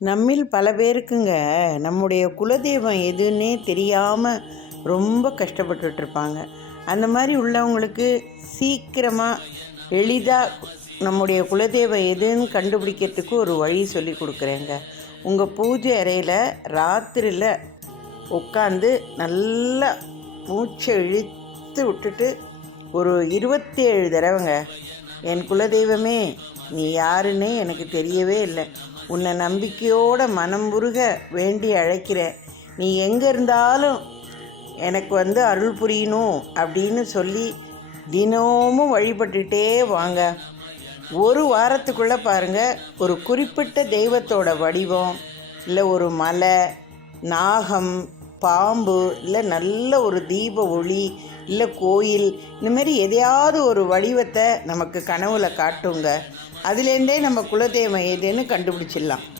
நம்மில் பல பேருக்குங்க நம்முடைய குலதெய்வம் எதுன்னே தெரியாமல் ரொம்ப கஷ்டப்பட்டுட்ருப்பாங்க. அந்த மாதிரி உள்ளவங்களுக்கு சீக்கிரமாக எளிதாக நம்முடைய குலதெய்வம் எதுன்னு கண்டுபிடிக்கிறதுக்கு ஒரு வழி சொல்லி கொடுக்குறேங்க. உங்கள் பூஜை அறையில் ராத்திரியில் உட்காந்து நல்லா மூச்சை இழுத்து விட்டுட்டு ஒரு 27 தடவைங்க, என் குலதெய்வமே நீ யாருன்னே எனக்கு தெரியவே இல்லை, உன்னை நம்பிக்கையோடு மனமுருக வேண்டி அழைக்கிற, நீ எங்கே இருந்தாலும் எனக்கு அருள் புரியணும் அப்படின்னு சொல்லி தினமும் வழிபட்டுட்டே வாங்க. ஒரு வாரத்துக்குள்ளே பாருங்கள், ஒரு குறிப்பிட்ட தெய்வத்தோட வடிவம், இல்லை ஒரு மலை, நாகம், பாம்பு, இல்லை நல்ல ஒரு தீப ஒளி, இல்லை கோயில், இந்தமாரி எதையாவது ஒரு வடிவத்தை நமக்கு கனவுல காட்டுங்க. அதுலேருந்தே நம்ம குலதெய்வம் எதுன்னு கண்டுபிடிச்சிடலாம்.